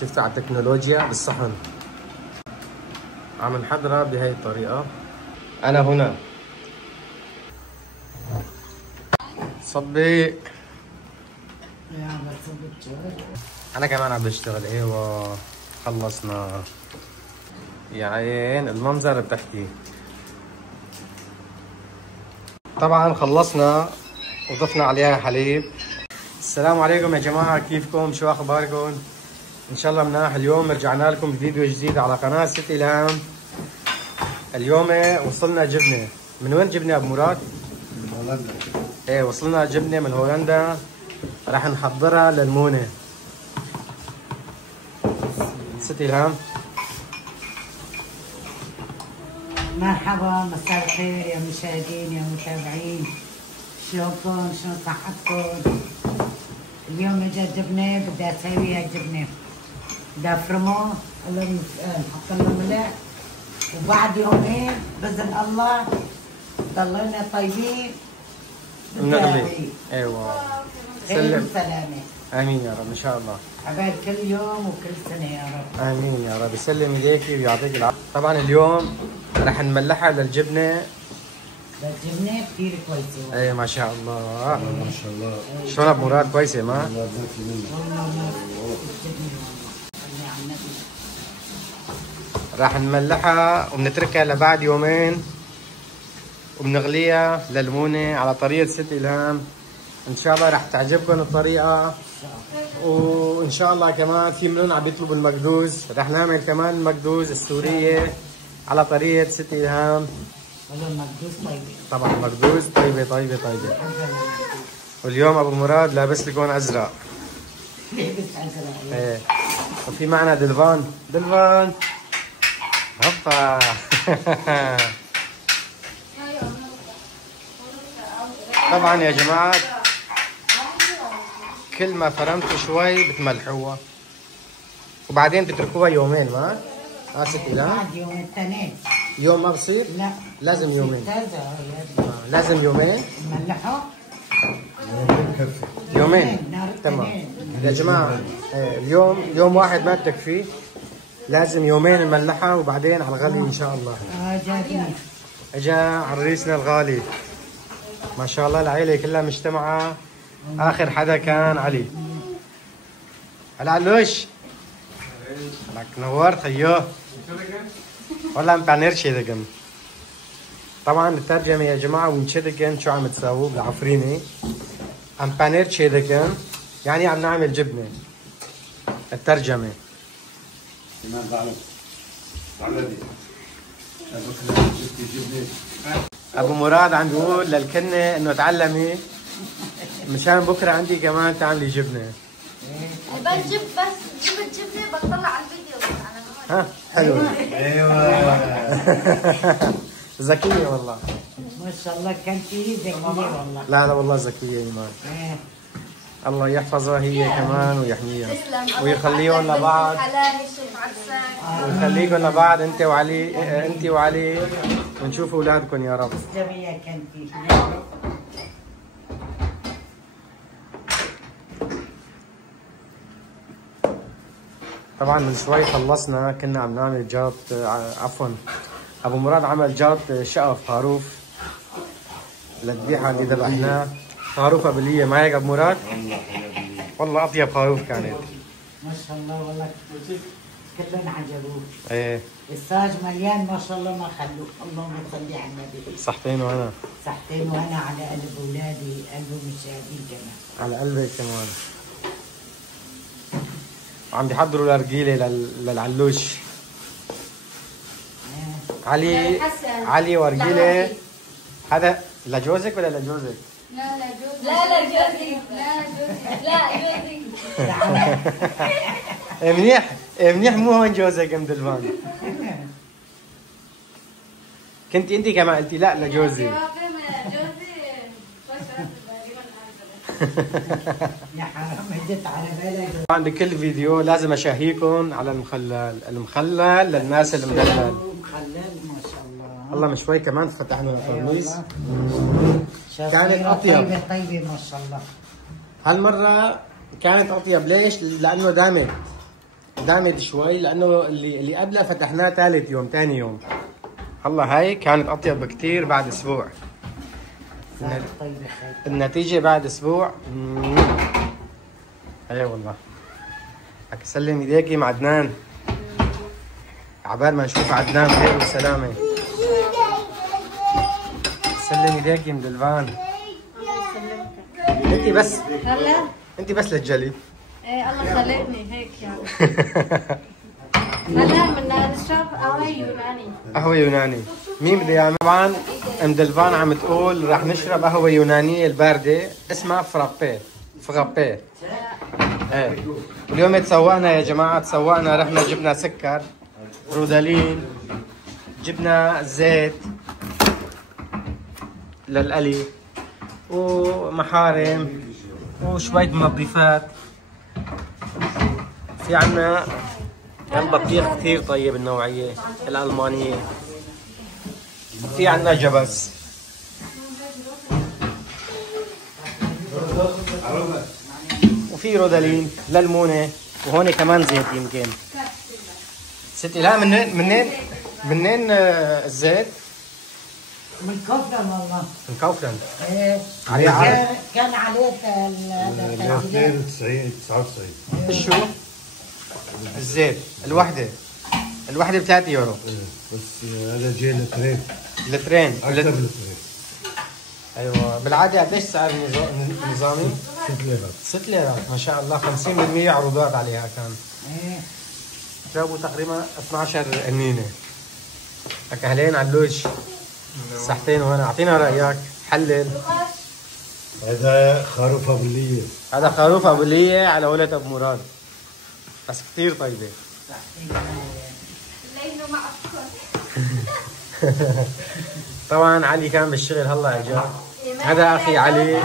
شفتوا على التكنولوجيا بالصحن. عم نحضرها بهي الطريقة. أنا هنا صبي. أنا كمان عم بشتغل. أيوة خلصنا. يا عين المنظر بتحكي. طبعا خلصنا وضفنا عليها حليب. السلام عليكم يا جماعة، كيفكم؟ شو أخباركم؟ إن شاء الله مناح. اليوم رجعنا لكم بفيديو جديد على قناة ست إلهام. اليوم وصلنا جبنة. من وين جبنة أبو مراد؟ من هولندا. إيه وصلنا جبنة من هولندا، راح نحضرها للمونة. ست إلهام. مرحبا، مساء الخير يا مشاهدين يا متابعين، شلونكم؟ شلون صحتكم؟ اليوم اجت جبنه بدي اسويها جبنه، بدي افرمه، نحط له ملح، وبعد يومين باذن الله ضلينا طيبين نغلي. ايوه خير وسلامه. امين يا رب ان شاء الله. عباد كل يوم وكل سنه يا رب. امين يا رب. يسلم ايديكي ويعطيك العافيه. طبعا اليوم رح نملحها للجبنه. الجبنه كثير كويسه. ايه ما شاء الله. ما شاء الله. شلون ابو مراد؟ كويسه ما؟ والله ما في منه. راح نملحها وبنتركها لبعد يومين وبنغليها للمونه على طريقه ست إلهام. ان شاء الله راح تعجبكم الطريقه، وان شاء الله كمان في منهم عم يطلبوا المقدوز، راح نعمل كمان المقدوز السوريه على طريقه ست إلهام. والله مقدوس طيبه. طبعا مقدوز طيبه طيبه طيبه. واليوم ابو مراد لابس لكم ازرق. لابس ازرق. ايه وفي معنا دلفان. دلفان هوبا. طبعا يا جماعه كل ما فرمتوا شوي بتملحوها وبعدين تتركوها يومين. ما ست إلهام؟ بعد يوم الثاني. يوم ما بصير؟ لا لازم يومين. لازم لازم يومين. نملحه يومين تمام يا جماعه. اليوم يوم واحد ما بتكفي، لازم يومين نملحها وبعدين على الغلي ان شاء الله. جاهزين. اجا عريسنا الغالي ما شاء الله، العيله كلها مجتمعه. اخر حدا كان علي. هلا علوش لك نورت خيو. والله عم بعنير شيدقن. طبعا الترجمه يا جماعه وين شيدقن شو عم تساووا بالعفريني؟ عم بعنير شيدقن يعني عم نعمل جبنه. الترجمه ابو مراد عم بيقول للكنه انه تعلمي مشان بكره عندي كمان تعملي جبنه. بجيب بس جبت جبنه بطلع على الفيديو. ها حلو. ايوه ذكيه والله. ما شاء الله كان في ذكيه والله. لا لا والله ذكيه ايمان. الله يحفظها هي كمان ويحميها ويخليهم لبعض ويخليكم لبعض انت وعلي. انت وعلي ونشوف اولادكم يا رب. جميع كان في. طبعا من شوي خلصنا، كنا عم نعمل جاط عفوا ابو مراد عمل جاط شقف خروف للذبيحه اللي ذبحناه. خروف ابليه ما هيك ابو مراد؟ والله اطيب خروف كانت. ما شاء الله والله كلهم عجبوه. ايه الساج مليان ما شاء الله ما خلوه. اللهم صل على النبي. صحتين وانا. صحتين وانا على قلب اولادي قلب المشاهدين كمان. على قلبك كمان. وعم بيحضروا الارجيله للعلوش. علي علي ورجيله. هذا لجوزك ولا لجوزك؟ لا جوزي. لا جوزي. لا جوزي. منيح منيح. مو هون جوزك ام دلفان. كنتي انت كمان قلتي لا لجوزي. يا حرام هديت على بالك. طبعا بكل فيديو لازم اشهيكم على المخلل. المخلل للناس المدلل. مخلل ما شاء الله. الله من شوي كمان فتحنا الفرنيس كانت اطيب. طيبه ما شاء الله. هالمره كانت اطيب. ليش؟ لانه دامت. دامت شوي لانه اللي قبلها فتحناه ثالث يوم ثاني يوم. هلا هاي كانت اطيب بكثير بعد اسبوع. النتيجة بعد اسبوع. اي والله. بدك تسلم ايديكي مع عدنان. عبال ما نشوف عدنان خير وسلامة. سلم ايديكي ام دلفان. انت بس هلا انت بس للجلي. ايه الله خلقني هيك يعني. هلا بدنا نشرب قهوة يوناني. قهوة يوناني. مين بده يعمل؟ طبعا ام دلفان عم تقول رح نشرب قهوة يونانية الباردة اسمها فرابي. فرابي. ايه. اليوم تسوقنا يا جماعة، تسوقنا رحنا جبنا سكر، رودالين، جبنا زيت للقلي ومحارم وشوية منظفات. في عنا البطيخ كثير طيب النوعية الألمانية. في عنا جبس. وفي رودالين للمونة وهون كمان زيت يمكن. ستي لا منين الزيت؟ من كفرن والله. من كوفرن. ايه عليه عرض. كان عليه 92 99. شو؟ الزيت الوحدة ب 3 يورو. بس هذا جاي لترين لترين. اكثر من لترين. ايوه بالعادة قديش سعر نظامي؟ 6 ليرات. 6 ليرات ما شاء الله. 50% عروضات عليها كان. ايه جابوا تقريبا 12 قنينة. لك اهلين علوش. صحتين وانا اعطينا رايك. حلل. هذا خروف ابليه. هذا خروف ابو ليه على ولد ابو مراد، بس كثير طيبه. لانه معكم. طبعا علي كان بالشغل هلا اجا. هذا اخي علي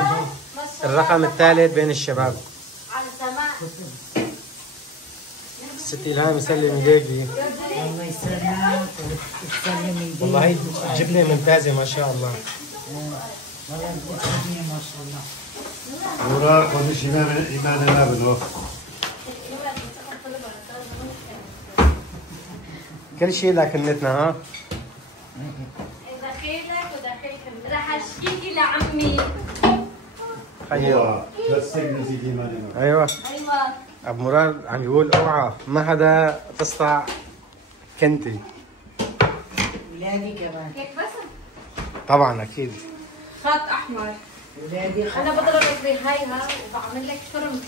الرقم الثالث بين الشباب. على السماء. ستي الهام يسلم ايديكي. الله يسلمك ويسلم ايديك. والله هي جبنه ممتازه ما شاء الله. والله الجبنه ما شاء الله. ورا قديش ايماننا بالوقت. كل شيء لكنتنا ها. دخيلك ودخيلك رح اشكيكي لعمي. ايوه بس هيك نسيت ايماننا. ايوه. ايوه ابو مراد عم يقول اوعى ما حدا تصطع كنتي. ولادي كمان. هيك بس طبعا اكيد. خط احمر. ولادي انا بضربك بهيها وبعمل لك فرن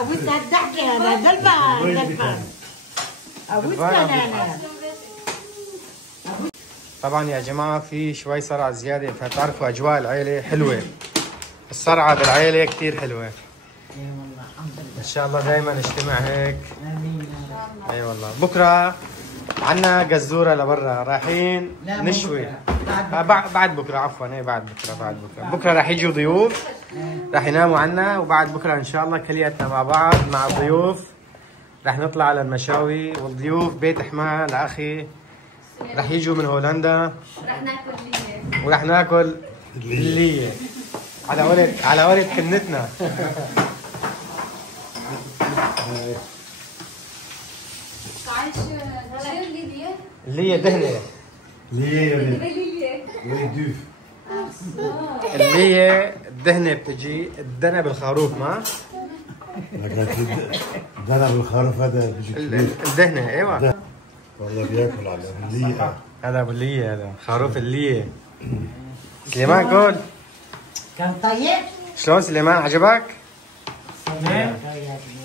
ابوسها الضحكه هذا دلبان. ابوسها انا. طبعا يا جماعه في شوي صرعه زياده، فتعرفوا اجواء العيله حلوه. الصرعه بالعيله كثير حلوه. اي والله الحمد لله. ان شاء الله دائما نجتمع هيك. امين. اي والله. بكره عنا قزوره لبرا رايحين لا، مو نشوي. بكرة. بعد بكره عفوا. اي بعد بكره. بكره راح يجوا ضيوف راح يناموا عنا، وبعد بكره ان شاء الله كلياتنا مع بعض مع الضيوف راح نطلع على المشاوي. والضيوف بيت حماه لاخي راح يجوا من هولندا رح ناكل ليه. وراح ناكل الليه على ولد كنتنا. عايش شو ليه؟ الليه دهنه. ليه ليه؟ ويدوف. الليه الدهنه بتجي الدنا بالخروف ما؟ لكن الدلع بالخروف هذا بيجي كبير. الدهنه ايوه. والله بياكل على الليه. هذا ابو الليه، هذا خروف الليه. سليمان قول كان طيب؟ شلون سليمان عجبك؟ تمام.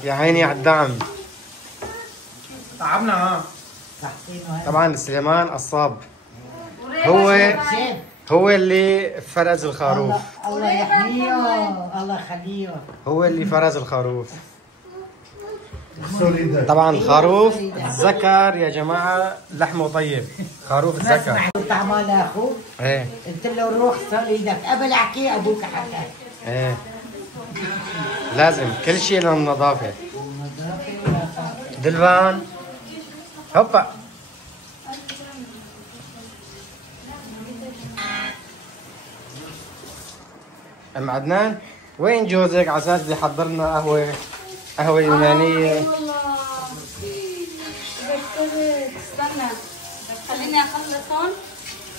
يا عيني على الدعم. تعبنا ها. طبعا سليمان قصاب. هو اللي فرز الخروف. الله يحميه الله يخليه. هو اللي فرز الخروف. سوري. طبعا الخروف الذكر يا جماعه لحمه طيب. خروف الذكر. قلت عمال اخوك ايه قلت له روح صار ايدك قبل احكي ابوك حكى. ايه لازم كل شيء للنظافه. دلفان هوبا. ام عدنان وين جوزك على اساس يحضر لنا قهوه يونانيه؟ والله استنى خليني اخلص هون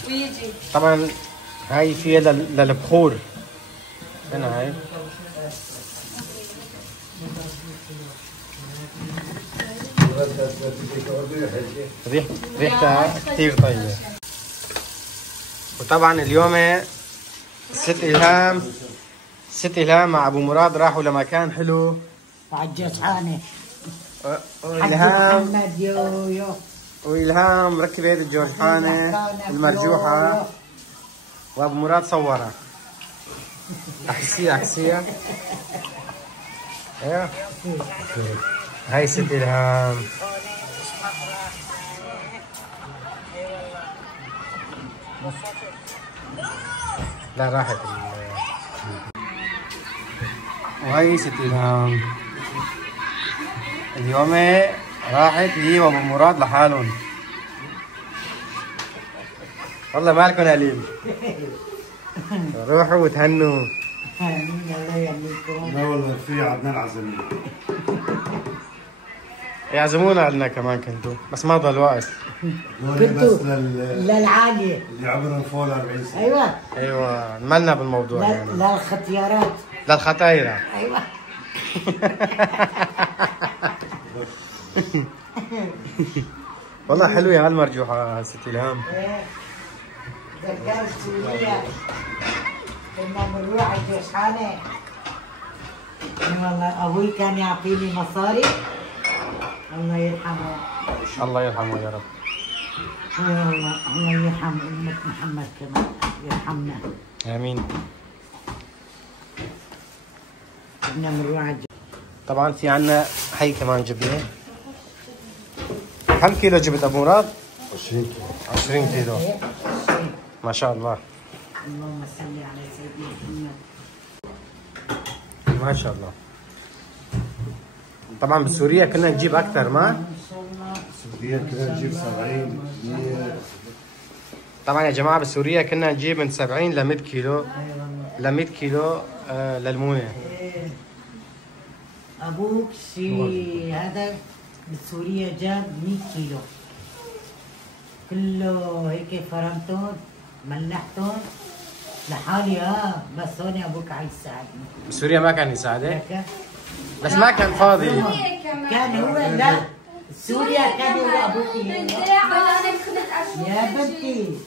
ويجي. طبعا هاي فيها للبخور. هنا هاي ريحتها كثير طيبة. وطبعا اليوم ست إلهام مع أبو مراد راحوا لمكان حلو. وعالجسحانة وإلهام محمد يو وإلهام ركبت الجرحانة المرجوحة وأبو مراد صورها. أحسيها ايوه. هاي ست إلهام. لا راحت وهي ست إلهام اليوم راحت هي وابو مراد لحالهم. والله مالكم قليل. روحوا وتهنوا. الله يهنيكم. لا والله في عدنان عزمي. يعزمونا لنا كمان كنتوا بس ما ضل وقت. كنتوا للعالية اللي عمرهم فوق 40 سنة. ايوه مالنا بالموضوع يعني. للختيارات. للختايرة. ايوه والله حلوة هالمرجوحة ست إلهام. ذكرت سوريا كنا بنروح الجسحانة. والله ابوي كان يعطيني مصاري الله يرحمه. الله يرحمه يا رب. والله الله يرحم أمة محمد كمان يرحمنا. آمين. كنا بنروح طبعا في عنا هي كمان جبنة. كم كيلو جبت أبو مراد؟ 20 كيلو. 20 كيلو ما شاء الله. اللهم صل على سيدنا محمد. ما شاء الله. طبعا بسوريا كنا نجيب أكثر ما؟ سوريا كنا نجيب 70 100. طبعا يا جماعة بسوريا كنا نجيب من 70 ل 100 كيلو ل 100 كيلو للمونة. ابوك شي هذا بسوريا جاب 100 كيلو كله هيك فرمتون ملحتون لحالي. بس هون ابوك عايز يساعدني. بسوريا ما كان يساعدك لك بس ما كان فاضي. كان هو لا سوريا كان هو ابوك يا بنتي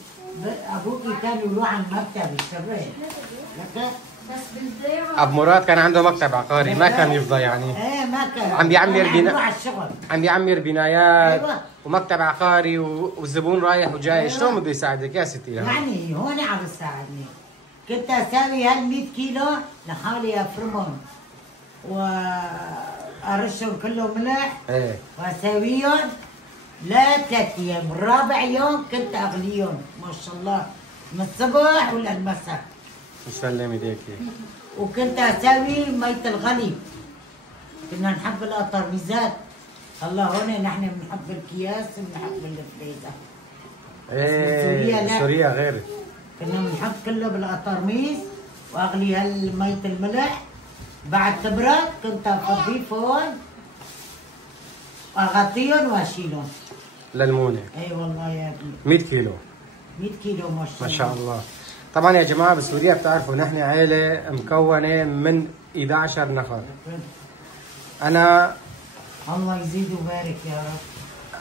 ابوك كان يروح على المكتب يشتغل لك. أبو مراد كان عنده مكتب عقاري ما كان يفضى يعني. ايه ما كان عم بيعمر الشغل. عم بيعمر بنايات. أيوة. ومكتب عقاري والزبون رايح وجاي. أيوة. شلون بده يساعدك يا ستي؟ يعني هون عم يساعدني. كنت اساوي هال 100 كيلو لحالي افرمهم وارشهم كلهم ملح. ايه واساويهم لا 3 ايام. الرابع يوم كنت اغليهم ما شاء الله من الصبح وللمساء. يسلم ايديك. وكنت اساوي مية الغلي. كنا نحب القطرميزات. الله هون نحن بنحب الكياس وبنحب الفريزة. ايه سوريا غير. كنا بنحط كله بالقطرميز واغلي هالمية الملح. بعد تبرد كنت افضيه فوق واغطيهم واشيلهم للمونة. اي والله يا ابني 100 كيلو 100 كيلو ما شاء الله. ما شاء الله. طبعا يا جماعة بسوريا بتعرفوا نحن عائلة مكونة من 11 نفر. أنا الله يزيد ويبارك يا رب.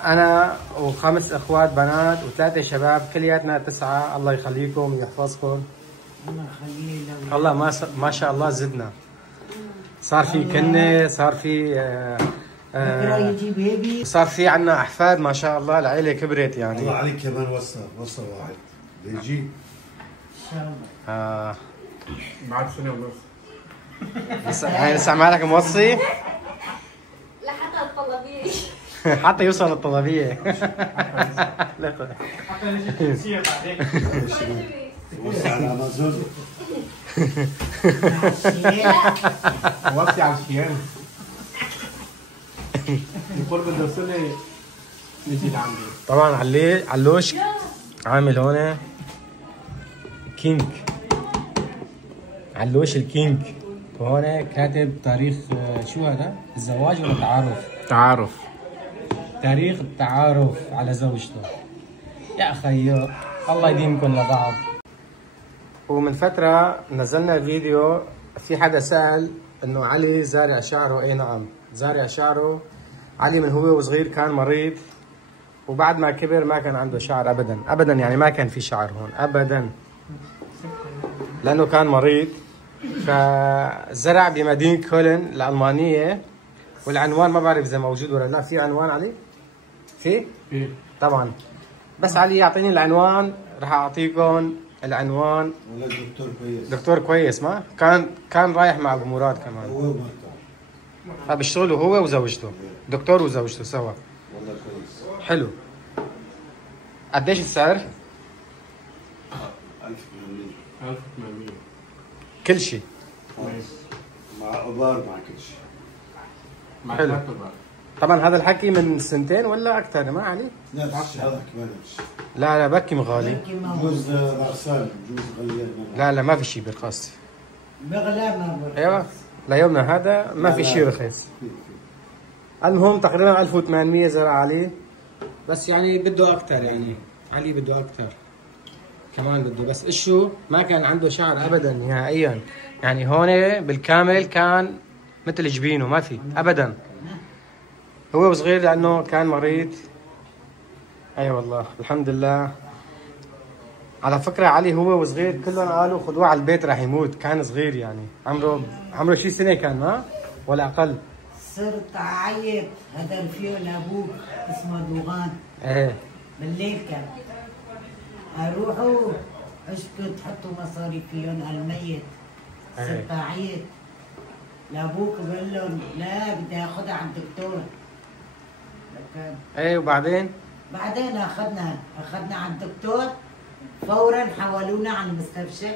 أنا و5 إخوات بنات و3 شباب كلياتنا 9. الله يخليكم ويحفظكم. الله يخليه لو الله ما شاء الله زدنا. صار في كنة صار في بكره يجي بيبي. صار في عنا أحفاد ما شاء الله. العائلة كبرت الله يعني. عليك كمان وصى واحد بيجي ان شاء الله. بعد سنة ونص. هاي لسه عمالك موصي لحتى الطلبية. حتى يوصل الطلبية. حتى ليش الجنسية بعدين. وصى على امازون. وصي على الشيان. يقول بده يوصل لي نجي لعندي. طبعا علوش عامل هون كينج علوش الكينج. وهون كاتب تاريخ شو هذا؟ الزواج ولا التعارف؟ تعارف. تاريخ التعارف على زوجته. يا اخي الله يديمكم لبعض. ومن فترة نزلنا فيديو في حدا سأل انه علي زارع شعره. اي نعم زارع شعره. علي من هو وصغير كان مريض، وبعد ما كبر ما كان عنده شعر ابدا ابدا، يعني ما كان في شعر هون ابدا لانه كان مريض. فزرع بمدينة كولن الألمانية، والعنوان ما بعرف إذا موجود ولا لا. في عنوان علي؟ في؟ ايه طبعا. بس علي يعطيني العنوان رح أعطيكم العنوان. والله دكتور كويس. دكتور كويس. ما كان رايح مع أبو مراد كمان. هو مرته. بيشتغلوا هو وزوجته، دكتور وزوجته سوا. والله كويس. حلو. قديش السعر؟ 1800. 1800. كل شيء. مع ابار مع كل شيء. مع حلو. ثلاث أرباع. طبعا هذا الحكي من سنتين ولا أكثر ما علي؟ نفس هذا كمان نفس. لا بكي مغالي. جوز راسال جوز غير. لا ما في شيء برخص. بغلا ما برخص. ايوه ليومنا هذا ما في شيء رخيص. المهم تقريبا 1800 زرع علي، بس يعني بده اكثر. يعني علي بده اكثر كمان بده، بس اشو ما كان عنده شعر ابدا نهائيا. يعني هون بالكامل كان مثل جبينه ما في ابدا. هو صغير لانه كان مريض. اي والله الحمد لله. على فكرة علي هو وصغير كلهم قالوا خذوه على البيت راح يموت. كان صغير يعني عمره شي سنة كان ما ولا أقل. صرت أعيط. هذا الفيو لأبوك اسمه دوغان. ايه بالليل كان أروحوا اشكوا تحطوا مصاري فيهم الميت. صرت أعيط لأبوك بقول لهم لا بدي آخذها على الدكتور. ايه وبعدين بعدين أخذنا على الدكتور فورا. حولونا على المستشفى.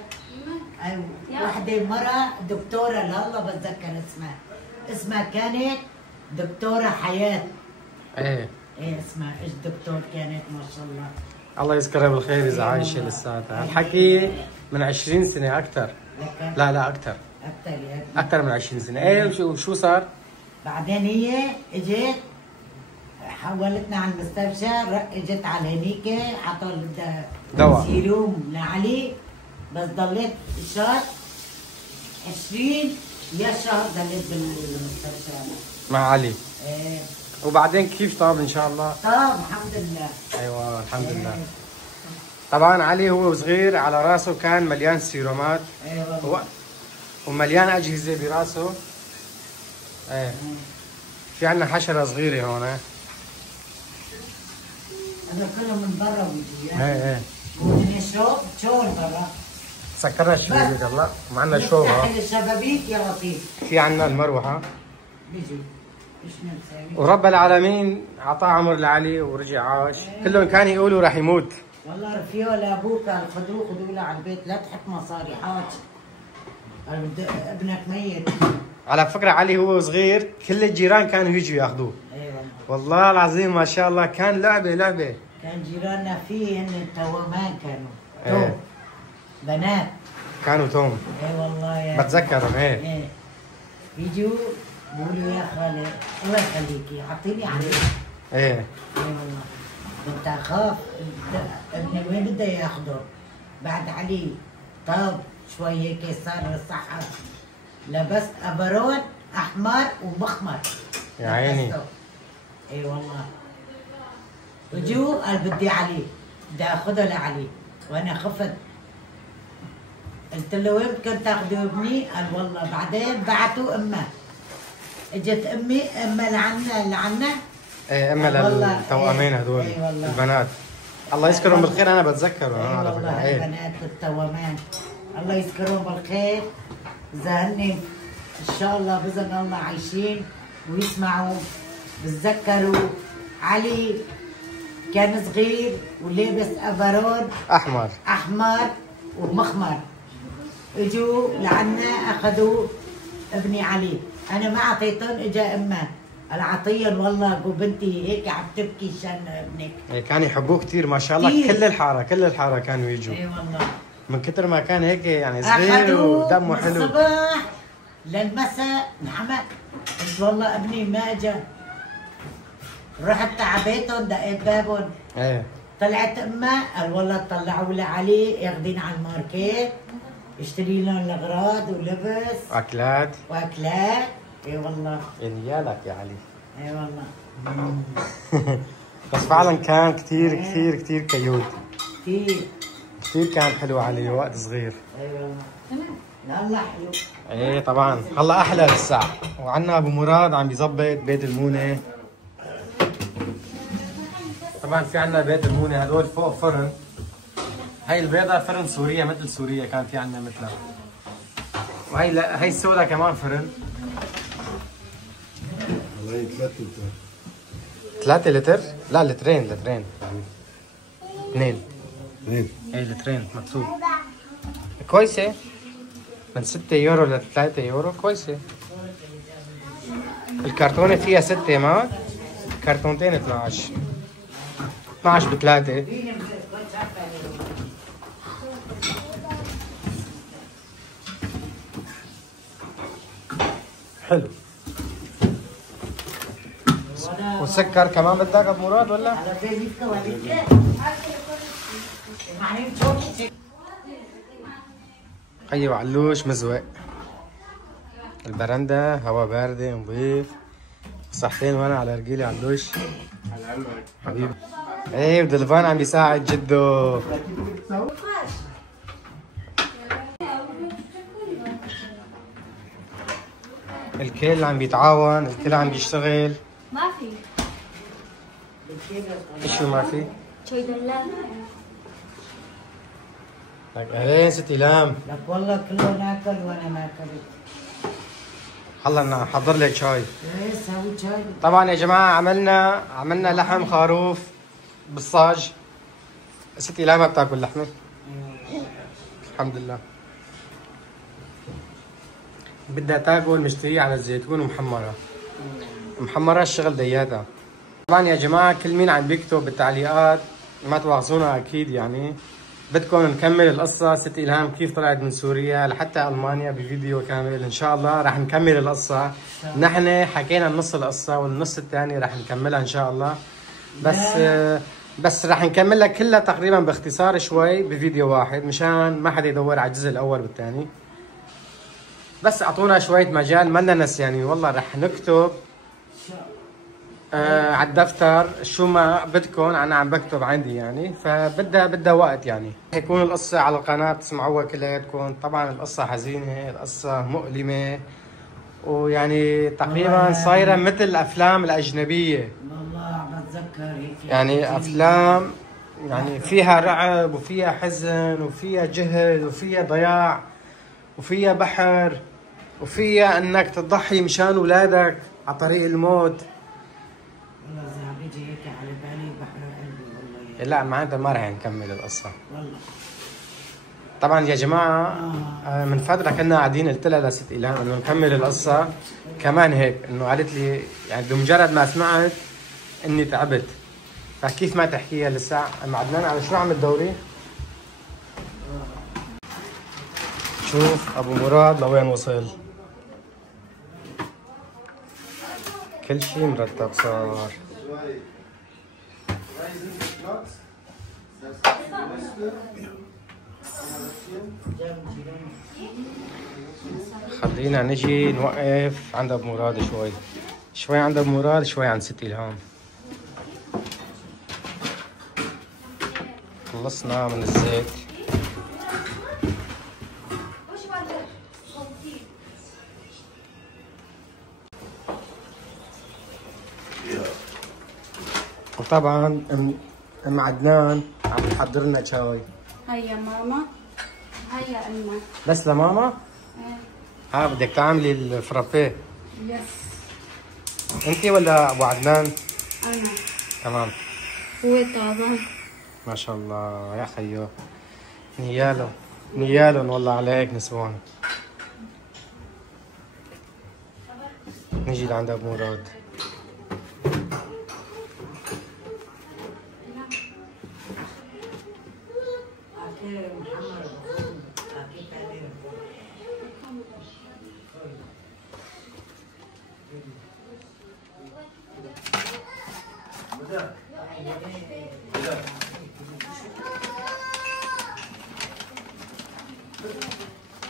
وحده مرة دكتورة لله بتذكر اسمها كانت دكتورة حياة. ايه اسمها ايش دكتور كانت ما شاء الله. الله يذكرها بالخير اذا عايشة لساتها. الحكي من 20 سنة اكثر. لا اكثر. اكثر من 20 سنة. ايه وشو صار؟ بعدين هي اجت حولتنا على المستشفى. اجت على هنيك حطوا دواء سيروم لعلي. بس ضليت شهر 20 شهر ضليت بالمستشفى مع علي. ايه. وبعدين كيف طاب ان شاء الله؟ طاب الحمد لله. ايوه الحمد لله. طبعا علي هو صغير على راسه كان مليان سيرومات. ايوه ومليان اجهزه براسه. ايه في عندنا حشره صغيره هون. هذا كله من برا بيجي. ايه بدنا شو من برا. سكرنا الشبابيك هلا ومعنا شوبه. نفتح الشبابيك يا لطيف. في عندنا المروحه. بيجي ايش نسوي؟ ورب العالمين اعطاه عمر لعلي ورجع عاش. كلهم كانوا يقولوا راح يموت. والله رفيقه لابوك قال خذوه له على البيت لا تحط مصاري حاج. ابنك ميت. على فكره علي هو صغير كل الجيران كانوا يجوا ياخذوه. ايوه والله العظيم ما شاء الله كان لعبه. كان جيراننا فيه هن توأمان كانوا. ايه بنات كانوا توم. اي والله يا بتذكرهم. ايه يجوا بيقولوا يا خالي الله يخليكي اعطيني عليه. ايه اي والله كنت اخاف ابني وين بده ياخذه. بعد علي طاب شوي هيك صار الصحة. لبست ابرون احمر ومخمر. يا عيني. اي والله. اجوا قال بدي علي بدي اخذه لعلي وانا خفت. قلت له وين بدكم تاخذوا ابني؟ قال والله. بعدين بعثوا امه. اجت امه لعنا. ايه اما للتوأمين هذول. اي والله. البنات الله يذكرهم بالخير. انا بتذكرهم. اي والله البنات التوأمان الله يذكرهم بالخير. اذا هن ان شاء الله باذن الله عايشين ويسمعوا بتذكروا علي كان صغير ولابس افرون احمر ومخمر. اجوا لعنا اخذوا ابني علي. انا ما اعطيتهم. اجا امه قال اعطيهم والله وبنتي هيك عم تبكي شان ابنك. كانوا يحبوه كثير ما شاء الله. كل الحاره كانوا يجوا. اي والله. من كتر ما كان هيك يعني صغير ودمه حلو. من الصبح للمساء نعمل. قلت والله ابني ما اجى. رحت على بيتهم دقيت بابهم. ايه طلعت امه قال والله طلعوا لي علي ياخذين على الماركت اشتري لهم الاغراض ولبس اكلات واكلات. اي والله. يا نيالك يا علي. اي والله. بس فعلا كان كثير كثير كثير كيوت. كثير كثير كان حلو علي وقت صغير. اي والله. يلا حلو. ايه طبعا هلا احلى لسه. وعندنا ابو مراد عم بيظبط بيت المونه. طبعا في عندنا بيت المونه هدول فوق فرن. هاي البيضة فرن سوريا مثل سوريا كان في عندنا مثلها. وهي لا هي السوداء كمان فرن. والله 3 لتر. 3 لتر؟ لا لترين. 2. ايه لترين مكتوب. كويسة. من 6 يورو ل 3 يورو كويسة. الكرتونة فيها 6 معك؟ كرتونتين 12. 12 ب3. حلو. والسكر كمان بدك ابو مراد ولا؟ على بيتك وليك. ايوه علوش مزوق. البرندة هوا باردة نظيف. صحتين وانا على رجيلي علوش. على عمرك حبيبي. ايه ودلفان عم بيساعد جده. الكل عم بيتعاون، الكل عم بيشتغل. ما في شو ما في؟ شوي دلال. لك اهلين ست إلهام. لك والله كله ناكل وانا ما اكلت. هلا انا حضر لك شاي. ايه سوي شاي. طبعا يا جماعة عملنا لحم خروف بالصاج. ست إلهام ما بتاكل لحمة. الحمد لله. بدها تاكل مشترية على الزيتون ومحمرة. محمرة الشغل دياتها. طبعا يا جماعة كل مين عم بيكتب بالتعليقات ما تواخذونا اكيد يعني. بدكم نكمل القصة ست إلهام كيف طلعت من سوريا لحتى ألمانيا بفيديو كامل إن شاء الله. راح نكمل القصة. نحن حكينا نص القصة والنص الثاني راح نكملها إن شاء الله. بس راح نكملها كلها تقريبا باختصار شوي بفيديو واحد مشان ما حدا يدور على الجزء الأول والثاني. بس أعطونا شوية مجال منا نسيانين والله. راح نكتب على الدفتر شو ما بدكم. انا عم بكتب عندي يعني فبدها وقت يعني. يكون القصه على القناه بتسمعوها كلياتكم. طبعا القصه حزينه، القصه مؤلمه، ويعني تقريبا صايره مثل الافلام الاجنبيه. والله عم بتذكر هيك يعني افلام يعني فيها رعب وفيها حزن وفيها جهد وفيها ضياع وفيها بحر وفيها انك تضحي مشان اولادك على طريق الموت. والله اذا عم بيجي هيك على بالي بحرق قلبي والله. لا معناتها ما رح نكمل القصة. والله طبعا يا جماعة من فترة كنا قاعدين قلت لها لست إلهام انه نكمل القصة كمان هيك. انه قالت لي يعني بمجرد ما سمعت اني تعبت. فكيف ما تحكيها لسه. ام عدنان على شو عم تدوري؟ شوف ابو مراد لوين وصل. كل شيء مرتب صار. خلينا نجي نوقف عند ابو مراد شوي عند ابو مراد شوي عند ست إلهام. خلصنا من الزيت. وطبعا ام عدنان عم تحضر لنا شاي. هيا ماما. هيا أمك. بس لماما؟ ايه. بدك تعملي الفرابيه. يس. انت ولا ابو عدنان؟ أنا. تمام. هو طبعا. ما شاء الله يا خيو. نيالهم والله عليك نسوان. نجي لعند ابو مراد. محمر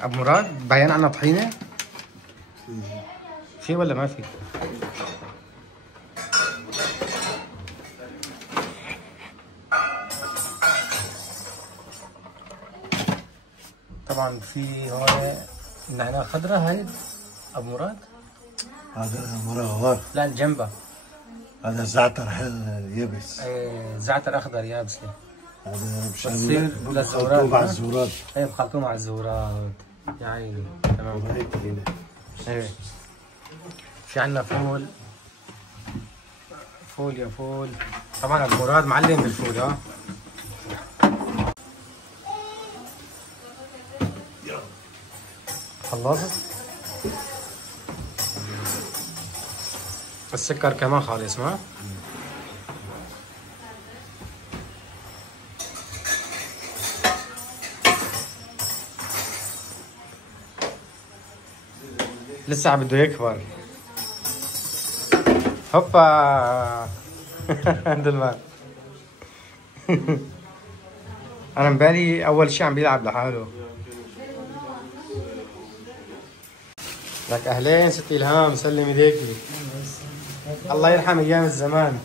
ابو مراد باين عنا طحينه؟ في ولا ما في؟ طبعا في هون النعناع خضراء هاي ابو مراد؟ هذا مروار، لا جنبها هذا زعتر يبس. زعتر اخضر يابس. هذا مشان بتصير بخلطوه للزورات مع الزورات. ايه بخلطوه مع الزورات. يا عيني تمام. هيك هنا. ايه في عنا فول. فول يا فول. طبعا ابو مراد معلم بالفول ها. خلصت؟ السكر كمان خالص ما؟ لسه بده يكبر. هوبا عند الماء. انا مبالي اول شيء عم بيلعب لحاله. لك اهلين ست الهام، سلم ايديكي. الله يرحم ايام الزمان.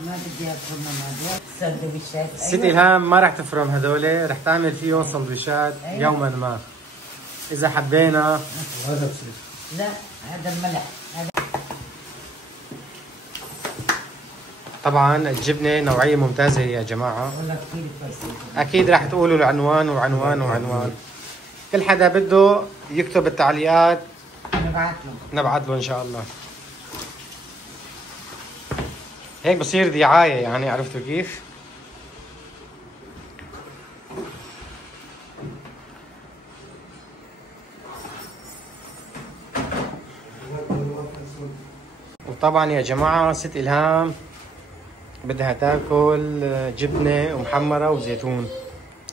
ما بدي افرمهم سندويشات. ست الهام ما راح تفرم هذول، راح تعمل فيهم سندويشات يوما ما اذا حبينا. هذا بصير. لا هذا الملح. طبعا الجبنه نوعيه ممتازه يا جماعه. والله كثير كويسه. اكيد راح تقولوا العنوان وعنوان وعنوان. كل حدا بده يكتب بالتعليقات نبعث له ان شاء الله. هيك بصير دعايه يعني، عرفتوا كيف؟ وطبعا يا جماعه ست الهام بدها تاكل جبنه ومحمره وزيتون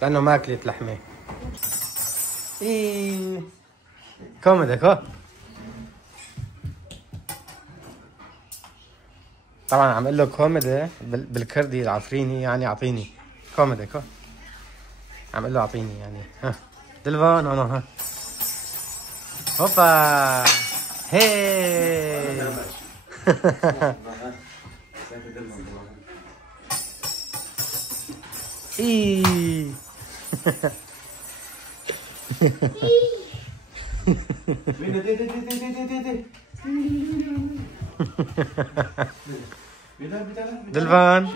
لانه ما اكلت لحمه. ايه كوميدك ها. طبعا عم اقول له كوميدي بالكردي العفريني يعني اعطيني كوميدك ها. عم اقول له اعطيني يعني ها دلفون انا ها. هوبا هي ايه دلفان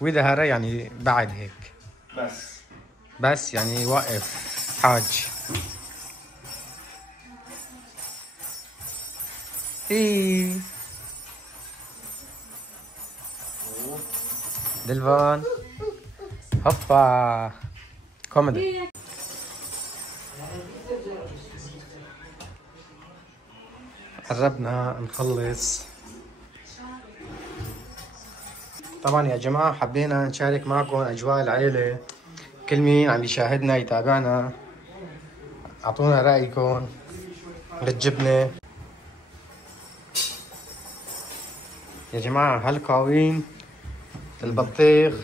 ويدهرة يعني بعد هيك بس يعني واقف حاج. ايه دلفان هوبا كوميدي. قربنا نخلص. طبعا يا جماعة حبينا نشارك معكم أجواء العيلة. كل مين عم يشاهدنا يتابعنا أعطونا رأيكم بالجبنة. يا جماعة هالقاوين البطيخ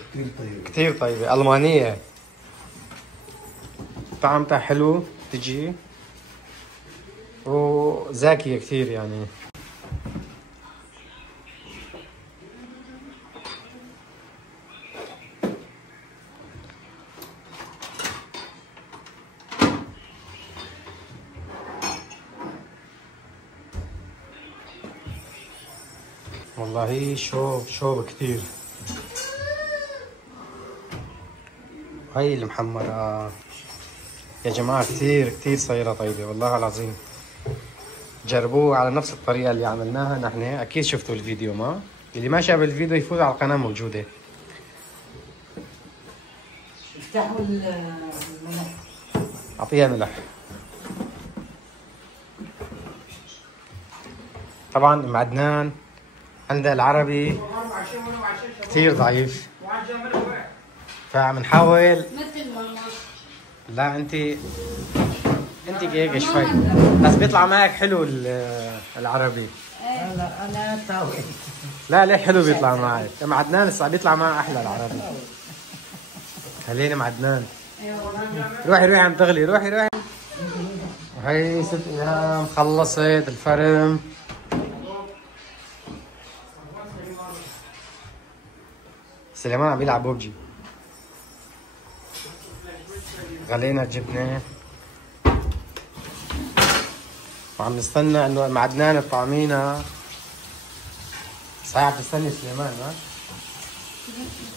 كتير طيبة ألمانية، طعمتها حلو تجي وزاكية كتير يعني. والله شوب كتير. هاي المحمرة يا جماعة كتير صايرة طيبة والله العظيم. جربوه على نفس الطريقة اللي عملناها نحن. أكيد شفتوا الفيديو، ما اللي ما شاف الفيديو يفوت على القناة موجودة. افتحوا الملح. أعطيها ملح. طبعا ام عدنان عندها العربي كثير ضعيف، فعم نحاول. مثل ما لا انت هيك شوي بس بيطلع معك حلو العربي. انا طاوي. لا ليه حلو بيطلع معك. ام عدنان لسه بيطلع معها احلى العربي. خلينا ام عدنان. روحي عم تغلي، روحي. وهي ست إلهام خلصت الفرم. سليمان عم يلعب بوبجي. غلينا الجبنة وعم نستنى انه مع عدنان الطعمينة. صحيح عم تستني سليمان ها؟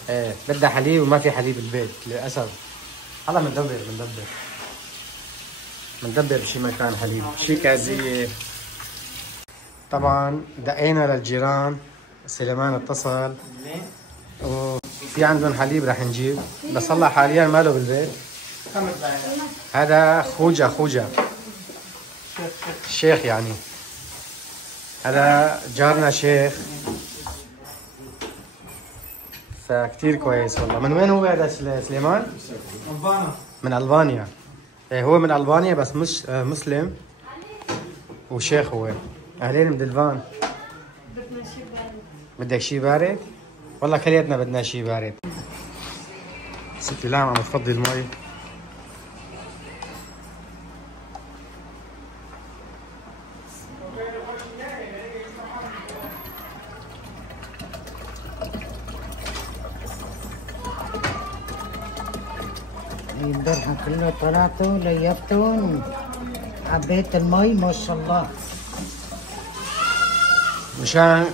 ايه بدها حليب وما في حليب البيت للأسف. هلا بندبر بشي مكان حليب، شي كازية. طبعا دقينا للجيران، سليمان اتصل وفي عندهم حليب رح نجيب، بس هلا حاليا ماله بالبيت. هذا خوجة شيخ يعني، هذا جارنا شيخ، فكتير كويس والله. من وين هو هذا سليمان؟ من ألبانيا. ايه هو من ألبانيا بس مش مسلم وشيخ هو. أهلين مدلفان. بدك شي بارد؟ والله كلياتنا بدنا شي بارد. ست إلهام عم تفضي المي. امبارح كله طلعتوا ليفتون، عبيت المي ما شاء الله مشان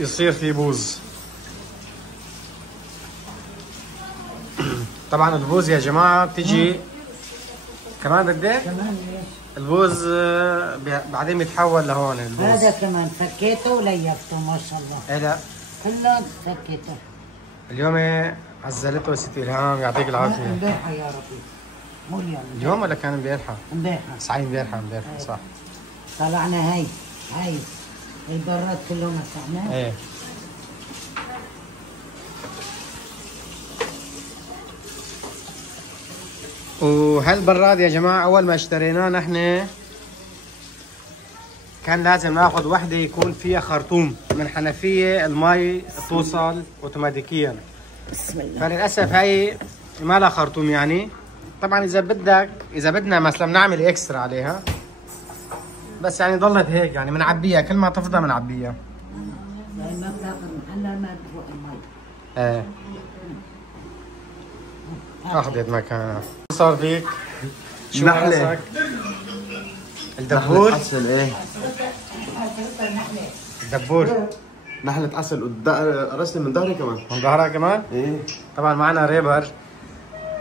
يصير في بوز. طبعا البوز يا جماعة بتيجي كمان بدك؟ كمان ليش؟ البوز بعدين بيتحول لهون البوز. هذا كمان فكيته وليفته ما شاء الله. ايه لا كله فكيته. اليوم عزلته ست إلهام يعطيك العافية. امبارحة يا ربي، مو اليوم ولا كان امبارحة؟ امبارحة. صحيح امبارحة صح. طلعنا هاي البراد كلهم مسحناه. ايه وهالبراد يا جماعة أول ما اشتريناه نحن كان لازم ناخذ وحدة يكون فيها خرطوم من حنفية المي توصل اوتوماتيكيا. بسم الله. فللأسف هاي ما لها خرطوم يعني. طبعا إذا بدنا مثلا بنعمل اكسترا عليها، بس يعني ضلت هيك يعني بنعبيها كل ما تفضى بنعبيها. ما بتاخذ محلها ما بتروح المي. ايه اخذت مكانها. صار فيك؟ شو نحلة. راسك؟ الدبور؟ عسل ايه؟ الدبور نحلة عسل قرصني من ظهري كمان. من ظهرها كمان؟ ايه طبعا معنا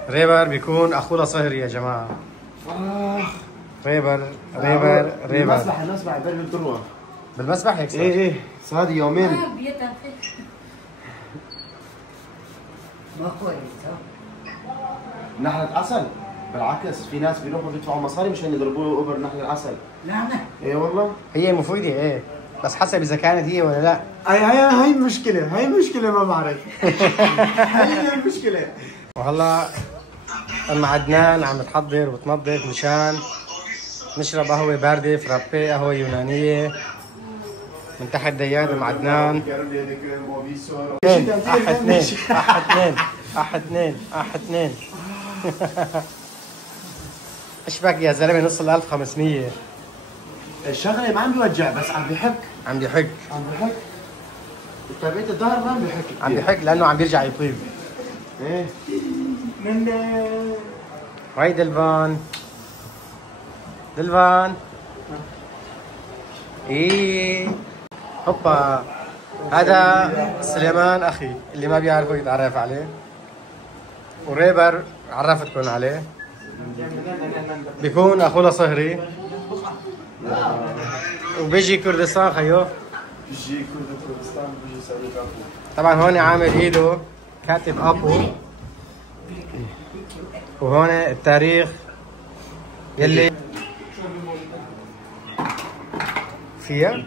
ريبر بيكون اخونا صهري يا جماعه. ريبر المسبح عبالي بالدروة بالمسبح هيك صار. ايه صار يومين. ما كويس. نحلة عسل بالعكس، في ناس بيروحوا بيدفعوا مصاري مشان يضربوا له اوبر نحلة عسل. لا ايه والله. هي مفيده ايه، بس حسب اذا كانت هي ولا لا. هاي مشكلة ما بعرف. هاي المشكلة. وهلا ام عدنان عم تحضر وتنظف مشان نشرب قهوه بارده، فرابي قهوه يونانيه من تحت ديان ام عدنان. احد اثنين ايش بك يا زلمه؟ نص ال 1500 الشغلة ما عم بيوجع بس عم بيحك. تابعت الظهر ما عم بيحك كتير. عم بيحك لانه عم بيرجع يطيب. ايه وهي دلفان ايه هوبا. هذا سليمان اخي اللي ما بيعرفوا يتعرف عليه، وريبر عرفتكم عليه بيكون اخونا صهري، وبيجي كردستان خيو. بيجي كردستان بيجي يسوي كافو. طبعا هون عامل ايده كاتب ابو، وهون التاريخ يلي فيها.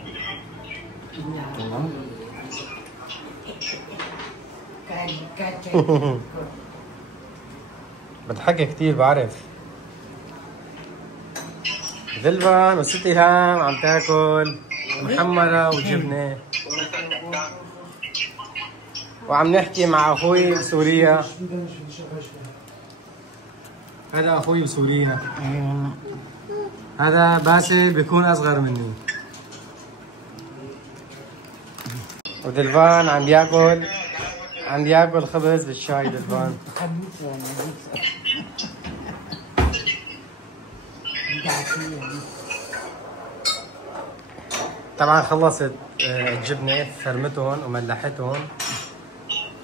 بتحكي كتير بعرف. ذلفان وست إلهام عم تاكل محمرة وجبنة، وعم نحكي مع أخوي بسوريا. هذا اخوي بسوريا. اي والله. هذا باسل بيكون اصغر مني. ودلفان عم ياكل خبز بالشاي. دلفان طبعا خلصت الجبنه، فرمتهم وملحتهم،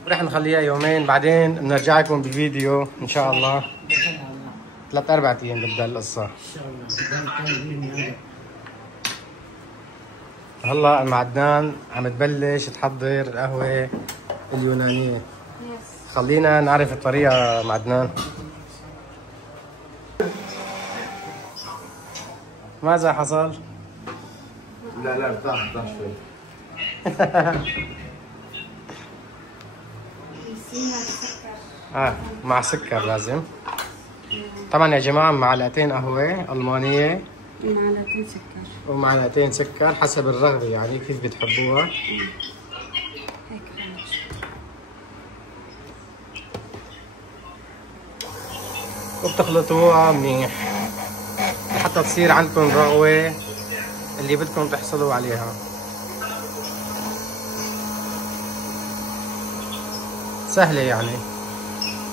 ورح نخليها يومين، بعدين بنرجع لكم بفيديو ان شاء الله. 3-4 ايام بتبدا القصه ان شاء الله. هلا المعدنان عم تبلش تحضر القهوه اليونانيه. خلينا نعرف الطريقه معدنان. ماذا حصل؟ لا ارتاح شوي. مع سكر لازم. طبعا يا جماعه معلقتين قهوه المانيه ومعلقتين سكر ومعلقتين سكر حسب الرغبه، يعني كيف بتحبوها. هيك وبتخلطوها منيح لحتى تصير عندكم رغوه اللي بدكم تحصلوا عليها. سهله يعني،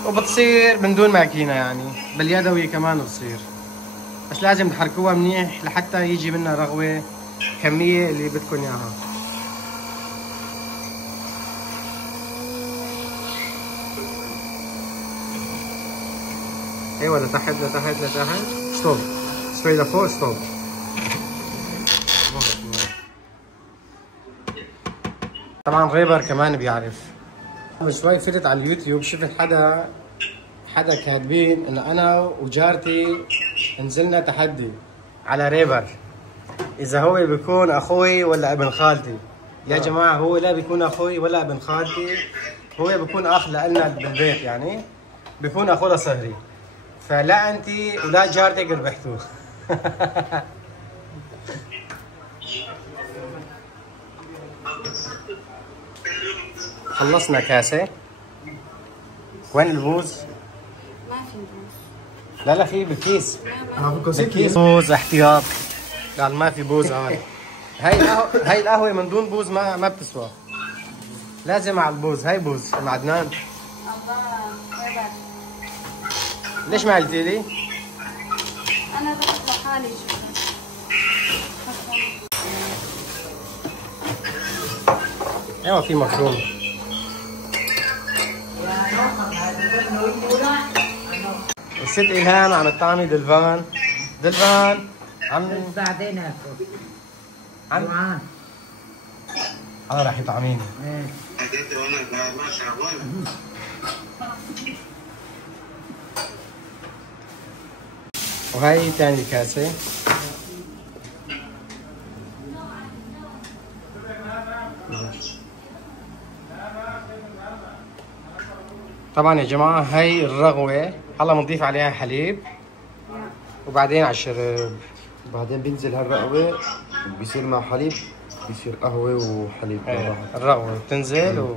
وبتصير من دون ماكينه، يعني باليدوي كمان بتصير، بس لازم تحركوها منيح لحتى يجي منها رغوه كميه اللي بدكم اياها. ايوه لتحت لتحت لتحت. ستوب. شوي لفوق. ستوب. طبعا غيبر كمان بيعرف. شوي فتت على اليوتيوب، شفت حدا كاتبين انه انا وجارتي نزلنا تحدي على ريبر اذا هو بيكون اخوي ولا ابن خالتي. يا جماعه هو لا بيكون اخوي ولا ابن خالتي، هو بيكون اخ لنا بالبيت، يعني بيكون اخو لصهري. فلا انت ولا جارتك ربحتوا. خلصنا كاسه. وين البوز؟ ما في بوز. لا في بالكيس. بكوسيكي. بالكيس بوز احتياط. قال ما في بوز هاي. هاي القهوه من دون بوز ما بتسوى. لازم على البوز. هاي بوز معدنان. الله يبارك. ليش ما قلتي لي؟ انا رحت لحالي شوي. ايوه في مفروم. الست إلهام عم تطعمي دلفان. عم بعدين اكل. عم جوعان. راح يطعميني. ايه. وهي ثاني كاسة. طبعا يا جماعة هي الرغوة، هلا بنضيف عليها حليب وبعدين على الشرب. بعدين بينزل هالرقوة بيصير مع حليب، بيصير قهوة وحليب. الرغوة بتنزل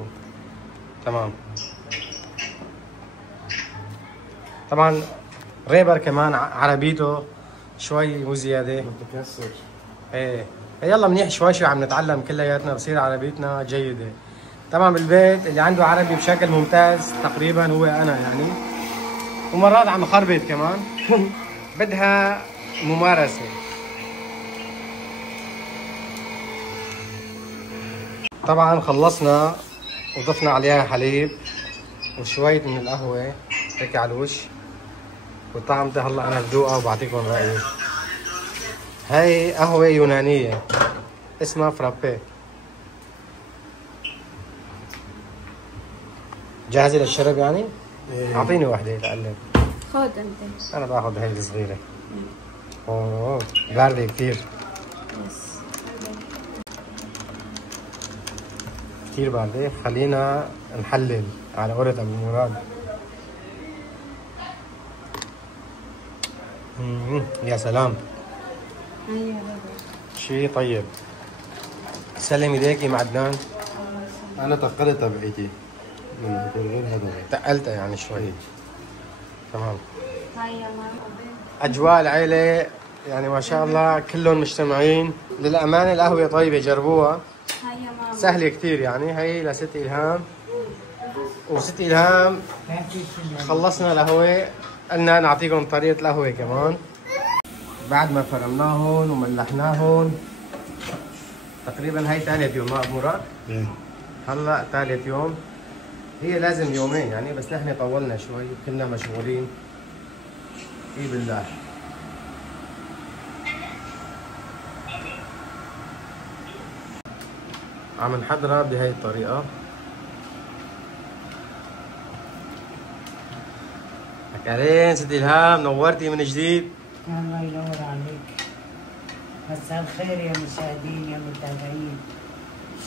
تمام. طبعا ريبر كمان عربيته شوي وزيادة. متكسر. ايه يلا منيح، شوي عم نتعلم كلياتنا، بصير عربيتنا جيدة. طبعا بالبيت اللي عنده عربي بشكل ممتاز تقريبا هو انا يعني، ومرات عم خربط كمان. بدها ممارسة. طبعا خلصنا وضفنا عليها حليب وشوية من القهوة هيك على الوش، وطعمتها هلا انا بدوقها وبعطيكم رأيي. هاي قهوة يونانية اسمها فرابي. جاهزة للشرب يعني؟ اعطيني وحدة لقلب. خذ انت. انا باخذ هاي الصغيرة. اوه باردة كثير. يس. كثير باردة. خلينا نحلل على قولة ابو مراد. يا سلام. ايوه شيء طيب. سلم ايديكي معدنان. أنا تقلت تبعيتي من غير هذا. تقلتها يعني شوي. تمام. هاي يا ماما. اجواء العيله يعني ما شاء الله كلهم مجتمعين. للامانه القهوه طيبه، جربوها هاي يا ماما. سهله كثير. يعني هي لست الهام، وست الهام خلصنا القهوه، قلنا نعطيكم طريقه القهوه كمان. بعد ما فرمناهم وملحناهم تقريبا هي ثالث يوم، ما مراد؟ هلا ثالث يوم. هي لازم يومين يعني، بس نحن طولنا شوي كنا مشغولين. اي بالله. عم نحضرها بهي الطريقة. أكلين ست إلهام، نورتي من جديد. الله ينور عليك. مساء الخير يا مشاهدين يا متابعين،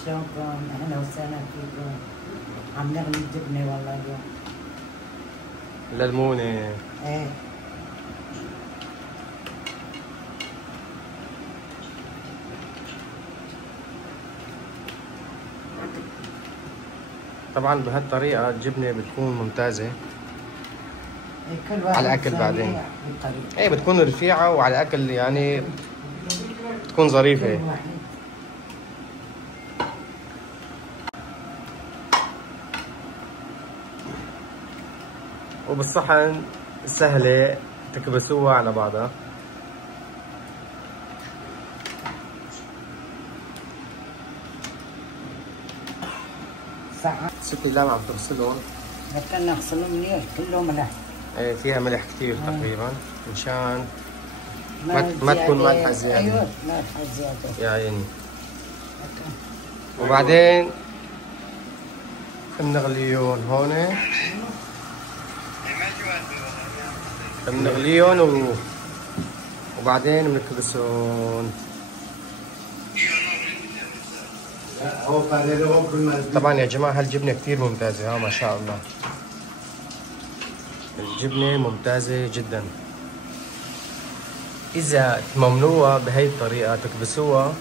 شلونكم؟ اهلا وسهلا فيكم. عم نغلي الجبنه والله اليوم. للمونة. ايه طبعا بهالطريقة الجبنة بتكون ممتازة كل واحد على الأكل بعدين. بالطريقة. ايه بتكون رفيعة وعلى الأكل يعني بتكون ظريفة. كل واحد. وبالصحن سهلة تكبسوها على بعضها. ساعة ست إلهام عم تغسلهم. بدنا نغسلهم منيح كلهم ملح. ايه فيها ملح كثير تقريبا مشان ما تكون مالحة زيادة. ايوه مالحة زيادة يا عيني. وبعدين بنغليهم هون، بنغليهم وبعدين بنكبسهم. طبعا يا جماعة هالجبنة كثير ممتازة، ما شاء الله. الجبنة ممتازة جدا. إذا تممنوها بهي الطريقة تكبسوها،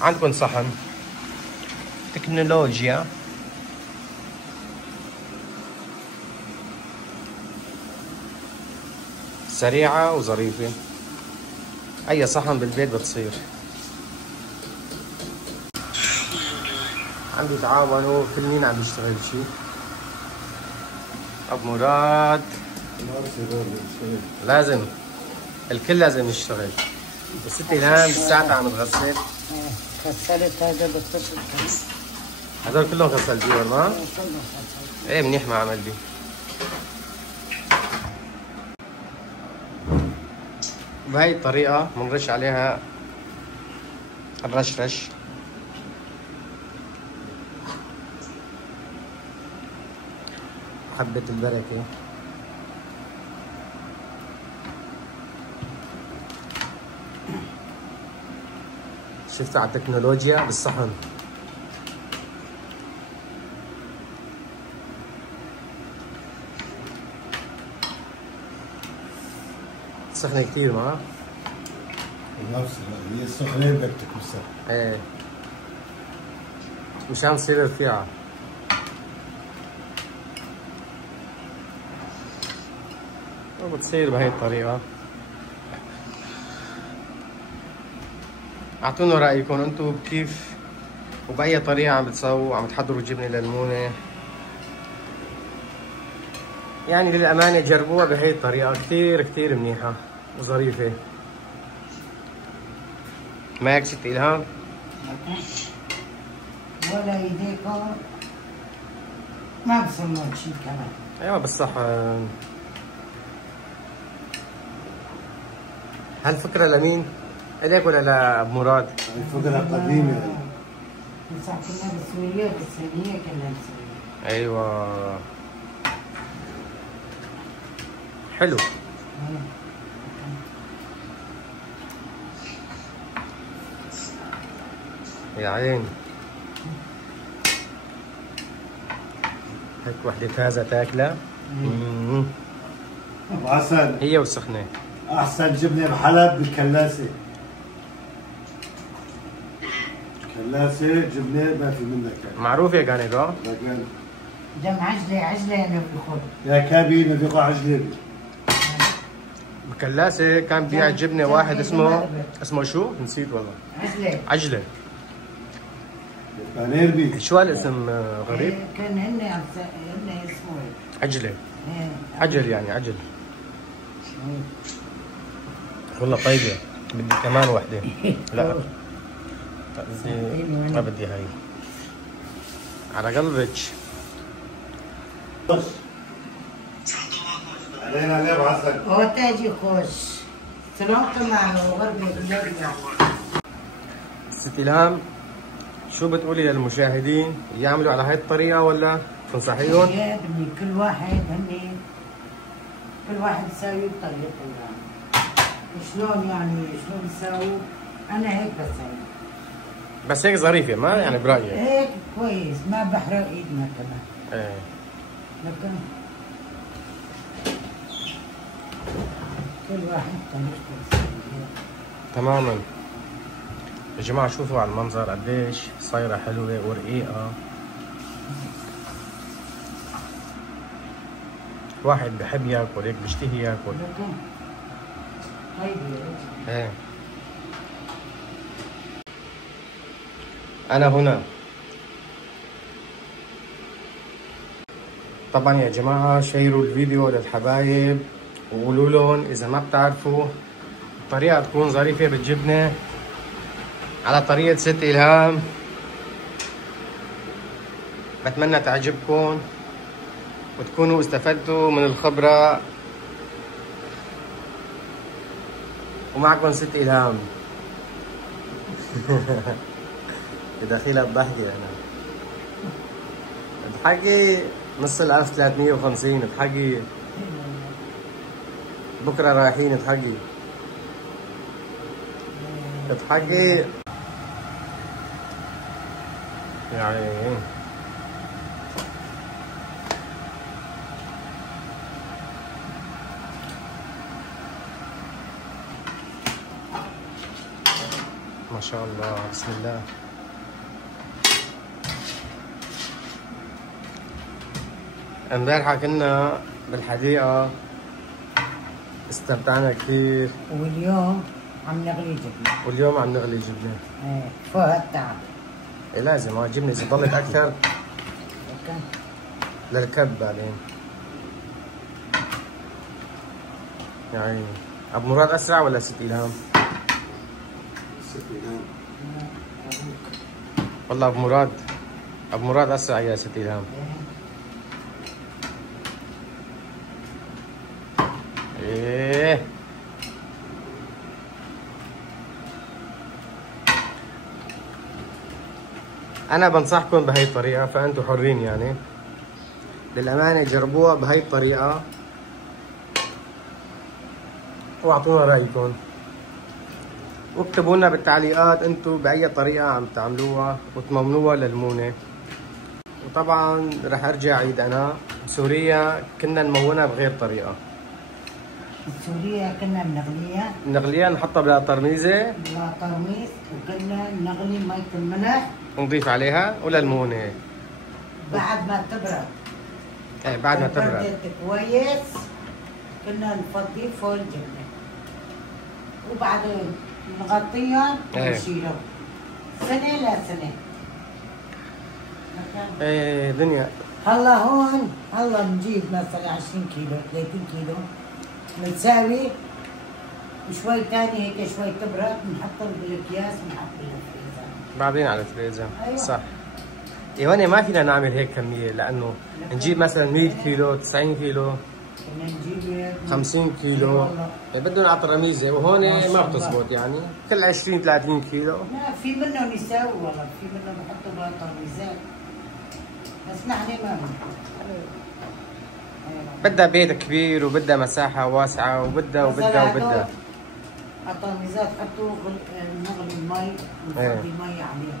عندكم صحن تكنولوجيا سريعة وظريفة. أي صحن بالبيت بتصير. عم بيتعاونوا، كل مين عم يشتغل شيء. أبو مراد لازم، الكل لازم يشتغل. الست إلهام لساتها عم تغسل. غسلت هذا بالطفل كمان. هذول كلهم غسلتيهم ما؟ ايه منيح ما عمل بي. بهي الطريقة بنرش عليها الرشرش. حبة البركة. شفت على التكنولوجيا بالصحن. سخنة كثير ما؟ هي السخنة بدك تكبسها. ايه مشان تصير رفيعة. وبتصير بهي الطريقة. اعطونا رأيكم انتم كيف وبأي طريقة عم بتسووا، عم تحضروا جبنة للمونة. يعني للأمانة جربوها بهي الطريقة، كثير كثير منيحة وظريفة. ما هيك ست إلهام؟ ولا ايديكم ما بصلون شيء كمان. ايوه بالصحن. هالفكرة لمين؟ إليك ولا لأبو مراد؟ الفكرة قديمة. صح كنا بسوريا بالسنية كنا نسويها. ايوه حلو. يا عين هيك وحدة هذا تاكلها. أبو حسن هي وسخنة. أحسن جبنة بحلب بالكلاسة. كلاسة جبنة ما في منك يعني. معروفة كانت اه. لكن دم عجلة عجلة أنا بيخون. يا كابي ما بيقع عجلة. بكلاسه كان بيع جبنه واحد اسمه شو؟ نسيت والله. عجله. بانير بي. شو هالاسم غريب؟ كان هن اسمه عجله. عجل يعني عجل. والله طيبه. بدي كمان وحده. لا ما بدي هاي. على قلبك. علينا عليه بعسل. تاجي خوش. سلامت معه وغربي بالله. ست إلهام شو بتقولي للمشاهدين؟ يعملوا على هاي الطريقة ولا تنصحيهم؟ يا ابني كل واحد يساوي بطريقته يعني. شلون يساووا؟ أنا هيك بسوي. بس هيك ظريفة ما يعني برأيك؟ هيك كويس ما بحرق ايدنا كمان. ايه. لكن كل واحد طريقته. تماما. يا جماعة شوفوا على المنظر قديش صايرة حلوة ورقيقة. واحد بحب ياكل هيك بيشتهي ياكل. لكن طيب ايه. أنا هنا. طبعا يا جماعة شيروا الفيديو للحبايب وقولوا لهم إذا ما بتعرفوا الطريقة تكون ظريفة بالجبنة على طريقة ست إلهام. بتمنى تعجبكم وتكونوا استفدتوا من الخبرة. ومعكم ست إلهام. بدخيلها الضحكة أنا. اضحكي نص 1350 اضحكي. بكرة رايحين اضحكي. اضحكي يا عيني. ما شاء الله بسم الله. امبارحة كنا بالحديقة استمتعنا كثير. واليوم عم نغلي جبنة. فوق التعب. إيه لازم الجبنة إذا ضلت أكثر للكب بعدين. يعني أبو مراد أسرع ولا ست إلهام؟ ست إلهام. والله أبو مراد أسرع يا ست إلهام. إيه أنا بنصحكم بهي الطريقة فأنتم حرين يعني. للأمانة جربوها بهي الطريقة واعطونا رأيكم واكتبوا لنا بالتعليقات انتم بأي طريقة عم تعملوها وتمونوها للمونة. وطبعا رح ارجع عيد انا بسوريا كنا نمونها بغير طريقة. بسوريا كنا نغليها نحطها بلا ترميزة وكنا نغلي مية الملح ونضيف عليها وللمونة بعد ما تبرد. ايه بعد ما تبرد بردت كويس كنا نفضيه فوق الجبنة وبعدين نغطيهم ونشيلهم سنة لسنة. ايه دنيا. هلا نجيب مثلا 20 كيلو 30 كيلو بنساوي شوي تاني هيك شوي تبرد بنحطها بالاكياس بنحط بالفريزر بعدين على الفريزر. أيوة. صح. إيه هون ما فينا نعمل هيك كمية لأنه نجيب مثلا 100 كيلو 90 كيلو كنا نجيب 50 كيلو بدهم على الترميزة وهون ما بتزبط يعني كل 20 30 كيلو. لا في منهم يساووا والله في منهم بحطوا بها ترميزات بس نحن ما بنحط. بدها بيت كبير وبدها مساحة واسعة وبدها الترميزات حطوا نغلي المي ونفضي المي عليها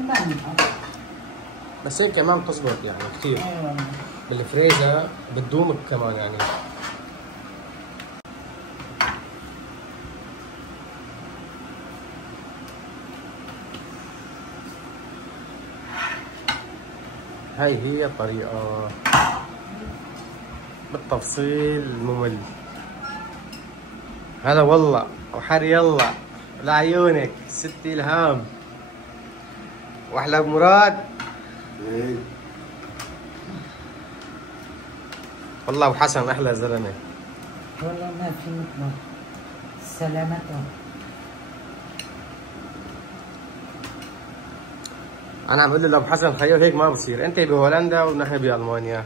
ما بنحط. بس هيك كمان بتزبط يعني كثير. ايوه بالفريزر بتدوم كمان يعني. هاي هي الطريقة بالتفصيل الممل. هلا والله وحر يلا لعيونك ستي الهام واحلى ابو مراد. ايه والله وحسن احلى زلمه. والله ما في مثله سلامته. انا عم اقول له ابو حسن خيو هيك ما بصير، انت بهولندا ونحن بالمانيا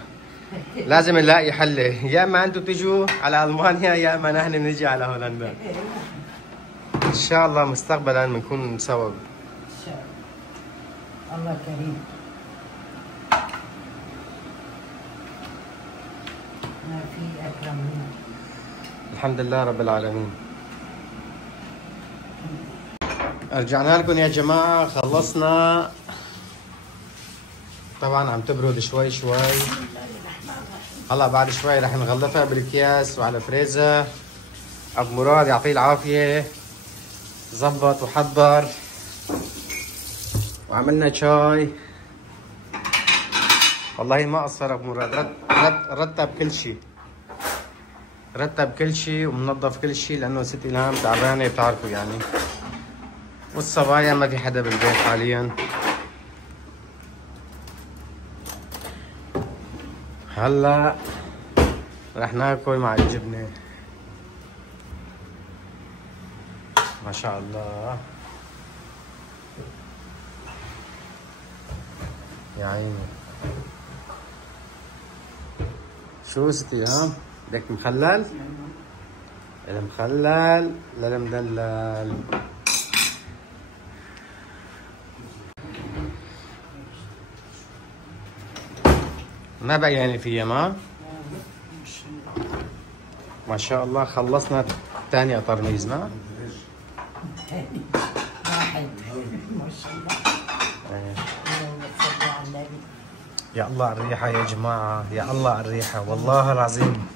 لازم نلاقي حل، يا اما انتم تجوا على المانيا يا اما نحن نجي على هولندا. ان شاء الله مستقبلا بنكون سوا. ان شاء الله. الله كريم. ما في اكرم منه. الحمد لله رب العالمين. رجعنا لكم يا جماعه، خلصنا. طبعا عم تبرد شوي شوي، هلا بعد شوي رح نغلفها بالاكياس وعلى فريزر. ابو مراد يعطيه العافيه زبط وحضر، وعملنا شاي. والله ما قصر ابو مراد، رتب كل شيء، رتب كل شيء ومنظف كل شيء، لانه ست الهام تعبانه بتعرفوا يعني، والصبايا ما في حدا بالبيت حاليا. هلا رح ناكل مع الجبنه. ما شاء الله يا عيني. شو ستي الهام؟ بدك مخلل؟ المخلل للمدلل. ما بقى يعني فيها ما شاء الله. خلصنا ثاني ترميز ما؟ واحد ما شاء الله. اللهم صل على النبي. يا الله على الريحة يا جماعة، يا الله على الريحة والله العظيم.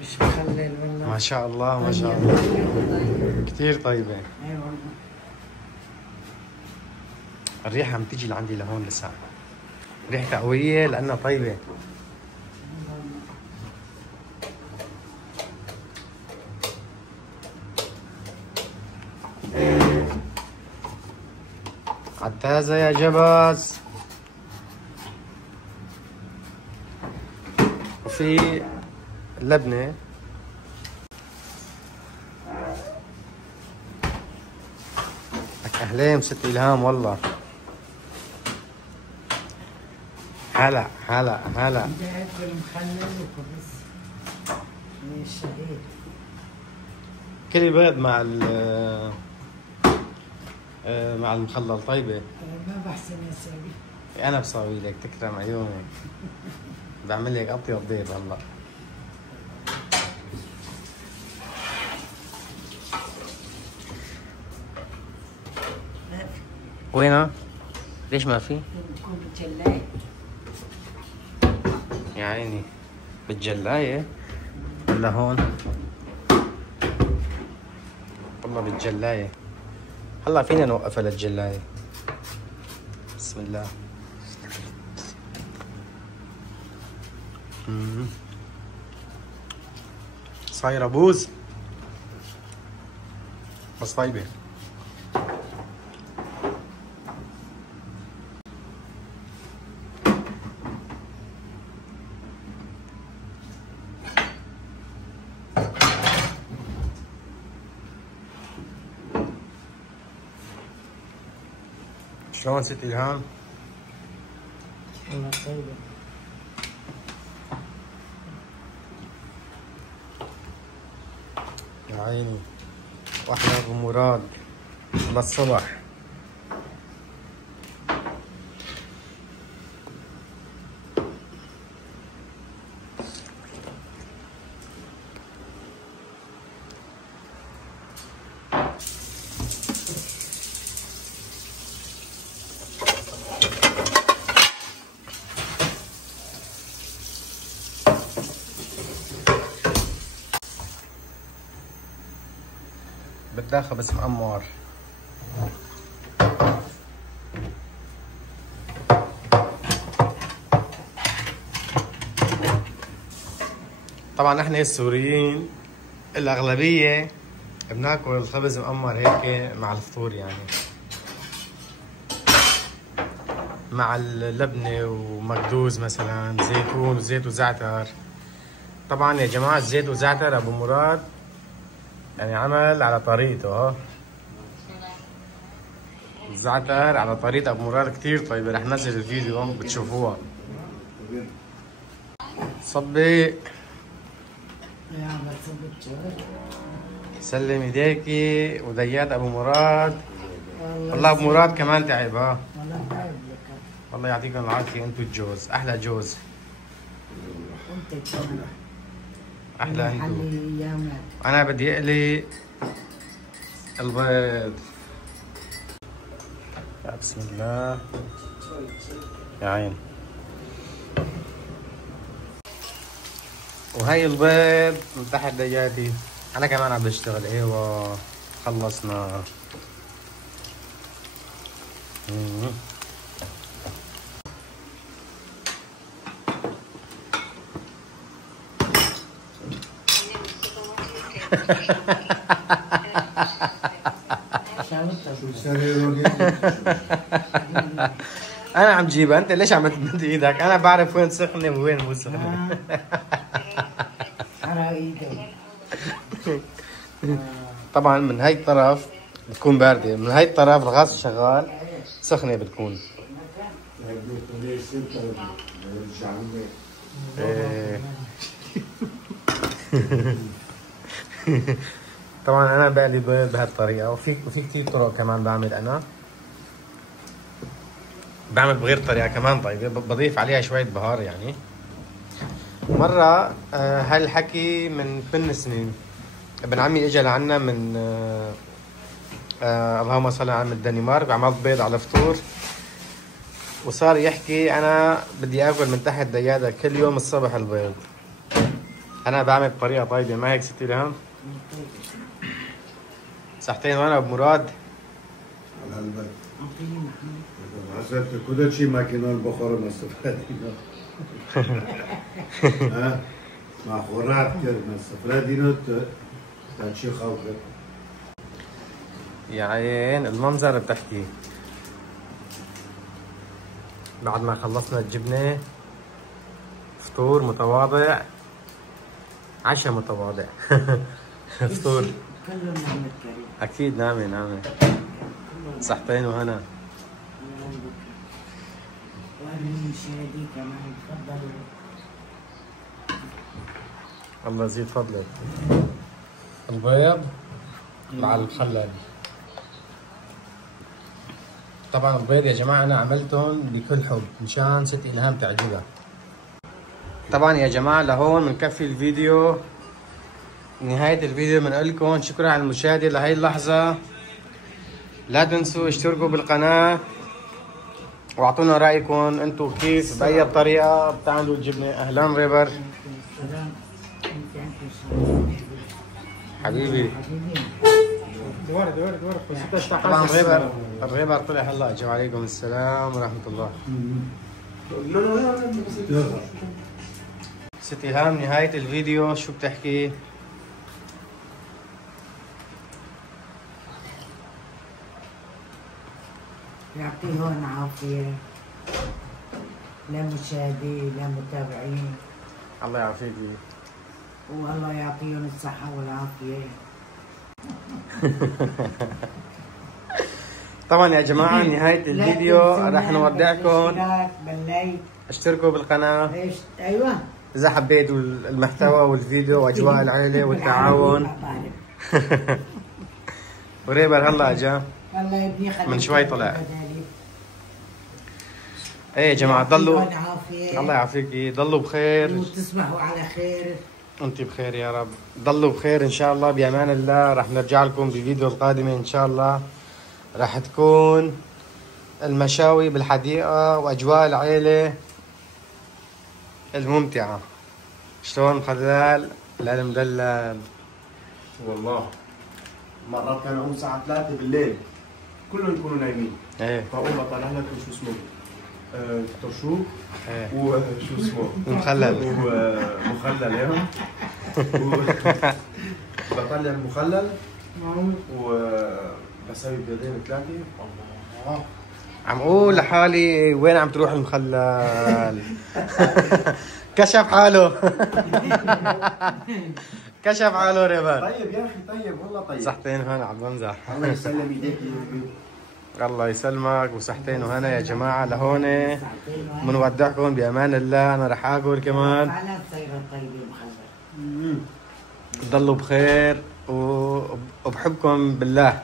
مش مخلل والله. ما شاء الله ما شاء الله، كثير طيبة. اي والله. الريحة عم تيجي لعندي لهون لسه، ريحتها قوية لأنها طيبة. عتازة يا جبس. وفي لبنة. لك أهلين ست إلهام والله. هلا هلا هلا. جاهز بالمخلل وخبز. شهيد. كلي بيض مع المخلل طيبة. ما بحسن اسوي. أنا بساوي لك تكرم عيونك. بعمل لك أطيب بيض هلا. ما في. وينها؟ ليش ما في؟ بكون بتجلاي. يا عيني بالجلاية ولا هون؟ والله بالجلاية. هلا فينا نوقفها للجلاية. بسم الله. صايرة بوز بس طيبة. شلون ست إلهام؟ والله طيبة. يا عيني واحلى ابو مراد للصبح. بالداخل بس مقمر. طبعا احنا السوريين الاغلبيه بناكل الخبز مقمر هيك مع الفطور يعني، مع اللبنة ومقدوز مثلا، زيتون وزيت وزعتر. طبعا يا جماعة الزيت وزعتر ابو مراد يعني عمل على طريقته. الزعتر على طريقة ابو مراد كتير طيبة، رح نزل الفيديو بتشوفوها. صبي سلم ايديكي وديات ابو مراد. والله ابو مراد كمان تعب. والله تعب لك. الله يعطيكم العافية، انتو الجوز احلى جوز. انت كمان احلى انتو. حلي ايامك. انا بدي اقلي البيض. يا بسم الله يا عين. وهي البيض من تحت دياتي. انا كمان عم بشتغل. ايوه خلصنا. انا عم جيبها، انت ليش عم تمد ايدك؟ انا بعرف وين سخنه ووين مو سخنه. على ايدك. طبعا من هاي الطرف بتكون بارده، من هاي الطرف الغاز شغال سخنه بتكون. إيه. طبعا انا بقلي بيض بهالطريقه، وفي كثير طرق كمان بعمل. انا بعمل بغير طريقه كمان طيبه، بضيف عليها شويه بهار يعني. مره هالحكي من 8 سنين ابن عمي اجى لعنا من اللهم صل على الدنمارك، عملت بيض على فطور، وصار يحكي انا بدي اكل من تحت ديادة كل يوم الصبح البيض. انا بعمل بطريقه طيبه، ما هيك ستي الهام؟ صحتين وانا بمراد. على البيت حسبت كل شيء ماكينة البخار ما استفادينا. ها مع خورات كده ما استفادينا تشي خوفك. يا عين المنظر بتحكي. بعد ما خلصنا الجبنه، فطور متواضع، عشاء متواضع. فطور كله نعمة كريم. اكيد. نعمه نعمه. صحتين وهنا. والمشاهدين كمان تفضلوا. الله يزيد فضلك. البيض مع المخلل. طبعا البيض يا جماعه انا عملتهم بكل حب مشان ست الهام تعجبها. طبعا يا جماعه لهون بنكفي الفيديو. نهايه الفيديو بنقول لكم شكرا على المشاهده لهي اللحظه. لا تنسوا اشتركوا بالقناه واعطونا رايكم انتم كيف باي طريقه بتعملوا الجبنه. اهلا ريبر حبيبي. دور طبعا الريبر طلع هلا اجى. وعليكم السلام ورحمه الله. ست الهام نهايه الفيديو شو بتحكي؟ يعطيهم عافية لمشاهدين لمتابعين، الله يعافيكي. والله يعطيهم الصحة والعافية. طبعا يا جماعه نهايه الفيديو رح نودعكم. بالليل اشتركوا بالقناه. ايوه اذا حبيتوا المحتوى والفيديو واجواء العائله والتعاون. وريبر هلا اجا والله يا ابني من شوي طلع. ايه يا جماعه ضلوا الله يعافيكي، ضلوا بخير وتصبحوا على خير. انت بخير يا رب. ضلوا بخير ان شاء الله. بامان الله رح نرجع لكم بفيديو القادمه ان شاء الله. رح تكون المشاوي بالحديقه واجواء العيله الممتعه. شلون خلال المدلل؟ والله مرات كانوا هم الساعة 3 بالليل كلهم يكونوا نايمين. ايه فأقوم أطلع لكم شو اسمه طرشوق ايه وشو اسمه مخلل ومخلل ايوه. بطلع المخلل وبسوي بيضين 3. الله عم اقول لحالي وين عم تروح المخلل. كشف حاله. كشف حاله ريبان. طيب يا اخي، طيب والله طيب. صحتين وهنا، عم بمزح. الله يسلم ايديك يا الله يسلمك، وصحتين وهنا يا جماعه. لهون بنودعكم بامان الله. انا رح اكل كمان. فعلا طيبة طيبة مخلل. ضلوا بخير وبحبكم بالله.